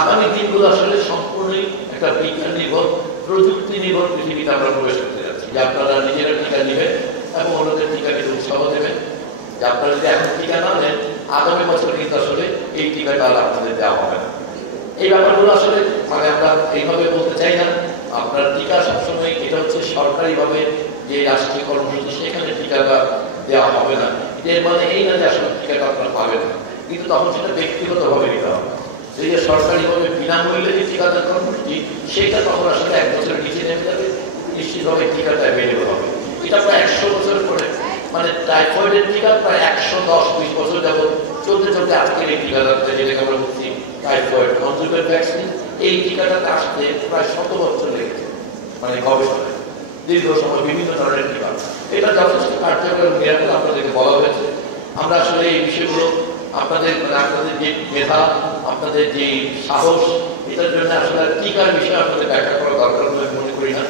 আগামী দিনগুলো আসলে সম্পূর্ণই একটা বিজ্ঞান নির্ভর প্রযুক্তি নির্ভর পৃথিবীতে আমরা প্রবেশ করতে যাচ্ছি, যে আপনারা নিজেরা টিকা নেবেন এবং অন্যদের টিকা নিতে উৎসাহ দেবেন। যে আপনারা যদি এখন টিকা না নেন, আগামী বছর কিন্তু আসলে এই টিকাটা আর আপনাদের দেওয়া হবে না। এই ব্যাপারগুলো আসলে মানে আমরা এইভাবে বলতে চাই না। আপনার টিকা সবসময় এটা হচ্ছে সরকারিভাবে যে রাষ্ট্রীয় কর্মসূচি, সেখানে টিকাটা দেওয়া হবে না। এর মানে এই না যে আসলে টিকাটা আপনারা পাবেন না, কিন্তু তখন সেটা ব্যক্তিগতভাবে নিতে হবে। এই যে সরকারিভাবে বিনামূল্যে যে টিকাদান কর্মসূচি, সেটা তখন আসলে 1 বছরের নিচে নেমে যাবে, নিশ্চিতভাবে টিকাটা অ্যাভেলেবল হবে। এটা প্রায় 100 বছর পরে, মানে টাইফয়েডের টিকা প্রায় 110-20 বছর যাবত চলতে চলতে আজকের এই টিকাদানটা, যেটাকে আমরা বলছি টাইফয়েড কনজুগেট ভ্যাকসিন, এই টিকাটাতে আসতে প্রায় 100 বছর লেগেছে, মানে গবেষণায় দীর্ঘ সময় বিভিন্ন ধরনের টিকা। এটা যথেষ্ট কার্যকর নিরাপদ আপনাদেরকে বলা হয়েছে। আমরা আসলে এই বিষয়গুলো আপনাদের আপনাদের যে মেধা, আপনাদের যে সাহস, এটার জন্য আসলে টিকার বিষয়ে আপনাদের ব্যাখ্যা করা দরকার বলে মনে করি না।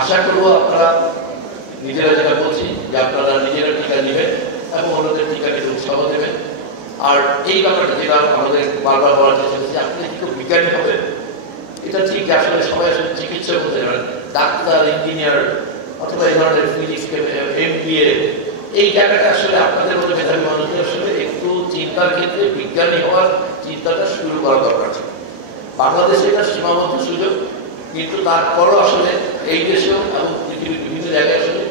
আশা করবো আপনারা নিজেরা যেটা বলছি, যে আপনারা নিজেরা টিকা নেবেন এবং অন্যদের টিকা নিতে উৎসাহ দেবেন। আর এই ব্যাপারটা যেটা আমাদের বারবার বলার চেষ্টা করছি, আপনি খুব বিজ্ঞানী হবেন, এটা ঠিক। আসলে সবাই আসলে চিকিৎসক হতে পারেন, ডাক্তার, ইঞ্জিনিয়ার অথবা এই ধরনের ফিজিক্স, MBA, এই জায়গাটা আসলে আপনাদের মধ্যে মেধাবী মানুষদের আসলে একটু চিন্তার ক্ষেত্রে বিজ্ঞানী হওয়ার চিন্তাটা শুরু করা দরকার ছিল। বাংলাদেশে এটা সীমাবদ্ধ সুযোগ, কিন্তু তারপরও আসলে এই দেশেও এবং পৃথিবীর বিভিন্ন জায়গায় আসলে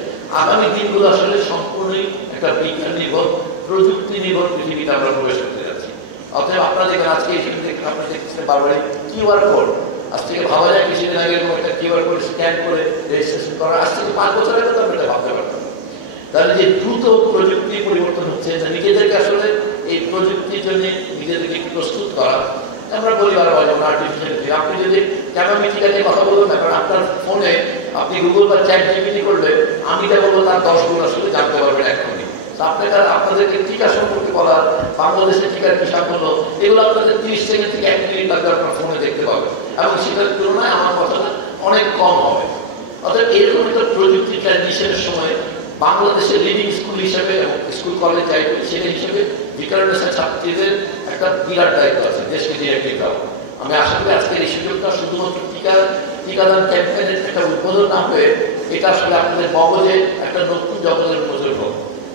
আগামী দিনগুলো আসলে সম্পূর্ণই একটা বিজ্ঞান নির্ভর প্রযুক্তি নির্ভর পৃথিবীতে আমরা প্রবেশ করতে যাচ্ছি। অতএব আপনারা দেখেন আজকে এখানে দেখেন, আপনারা দেখছেন বারবারই QR কোড। আজ থেকে ভাবা যায় কিছুদিন আগে এরকম একটা QR কোড স্ক্যান করে রেজিস্ট্রেশন করা, আজ থেকে 5 বছর আগে তো আমরা এটা ভাবতে পারতাম। তাহলে যে দ্রুত প্রযুক্তি পরিবর্তন হচ্ছে, নিজেদেরকে আসলে এই প্রযুক্তির জন্য নিজেদেরকে প্রস্তুত করা। আমরা বলি বারবার যেমন আর্টিফিশিয়াল, আপনি যদি ক্যামেরা নিয়ে কথা বলবেন না, কারণ আপনার ফোনে আপনি গুগল বা ChatGPT করলে আমি যা বলবো তার 10 গুণ আসলে জানতে পারবেন এখনই। আপনাদেরকে টিকা সম্পর্কে বলা, বাংলাদেশের টিকার কি সাফল্য, এগুলো আপনাদের 30 সেকেন্ড থেকে 1 মিনিট লাগবে আপনার ফোনে দেখতে পাবেন, এবং সেটার তুলনায় আমার কথাটা অনেক কম হবে। অর্থাৎ এরকম একটা প্রযুক্তি ট্রানজিশনের সময় বাংলাদেশের লিডিং স্কুল হিসেবে এবং স্কুল কলেজ যাই সেটা হিসেবে বিকারণের ছাত্রীদের একটা বিরাট দায়িত্ব আছে, দেশকে ডিরেক্টলি দেওয়া। আমি আশা করি আজকের এই সুযোগটা শুধুমাত্র টিকাদান ক্যাম্পেইনের একটা উদ্বোধন না হয়ে এটা আসলে আপনাদের মগজে একটা নতুন জগতের উন্মোচন হোক।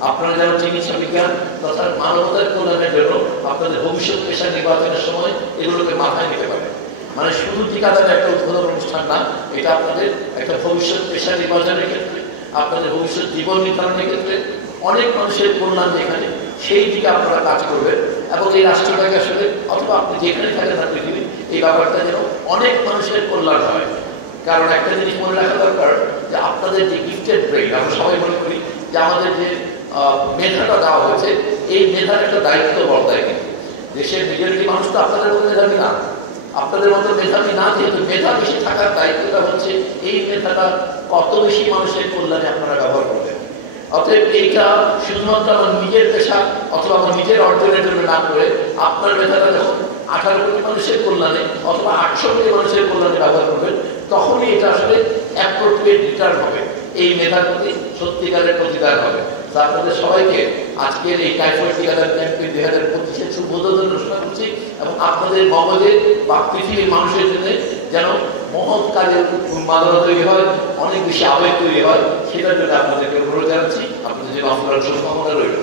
আপনারা যেন চিকিৎসা বিজ্ঞান তথা মানবতার কল্যাণের জন্য আপনাদের ভবিষ্যৎ পেশা নির্বাচনের সময় এগুলোকে মাথায় নিতে পারেন। মানে শুধু টিকাদানের একটা উদ্বোধন অনুষ্ঠান না, এটা আপনাদের একটা ভবিষ্যৎ পেশা নির্বাচনের ক্ষেত্রে, আপনাদের ভবিষ্যৎ জীবন নির্ধারণের ক্ষেত্রে, অনেক মানুষের কল্যাণ যেখানে, সেই দিকে আপনারা কাজ করবেন। এবং এই রাষ্ট্রটাকে আসলে অথবা আপনি যেখানে থাকেন না পৃথিবী, এই ব্যাপারটা যেন অনেক মানুষের কল্যাণ হয়। কারণ একটা জিনিস মনে রাখা দরকার, যে আপনাদের যে গিফটেড ব্রেইন, আমরা সবাই মনে করি যে আমাদের যে মেধাটা দেওয়া হয়েছে, এই মেধার একটা দায়িত্ব বর্তায়। কিন্তু দেশের মেজরিটি মানুষ তো আপনাদের মতো মেধাবী না, আপনাদের মতো মেধাবী না, যেহেতু মেধা বেশি থাকার দায়িত্বটা হচ্ছে এই মেধাটা কত বেশি মানুষের কল্যাণে আপনারা ব্যবহার করবেন। অতএব এইটা শুধুমাত্র আমার নিজের পেশা অথবা আমার নিজের অর্জনের জন্য না করে, আপনার মেধাটা যখন 18 কোটি মানুষের কল্যাণে অথবা 800 কোটি মানুষের কল্যাণে ব্যবহার করবেন, তখনই এটা আসলে অ্যাপ্রোপ্রিয়েট রিটার্ন হবে, এই মেধার প্রতি সত্যিকারের প্রতিদান হবে। তা আপনাদের সবাইকে আজকের এই টাইফয়েড টিকাদান ক্যাম্পেইন 2025-এর শুভোদ্বোধন ঘোষণা করছি, এবং আপনাদের মগজে বা পৃথিবীর মানুষের জন্য যেন মহৎ কাজের উন্মাদনা তৈরি হয়, অনেক বেশি আবেগ তৈরি হয়, সেটার জন্য আপনাদেরকে অনুরোধ জানাচ্ছি। আপনাদের জন্য আপনার শুভকামনা রইল।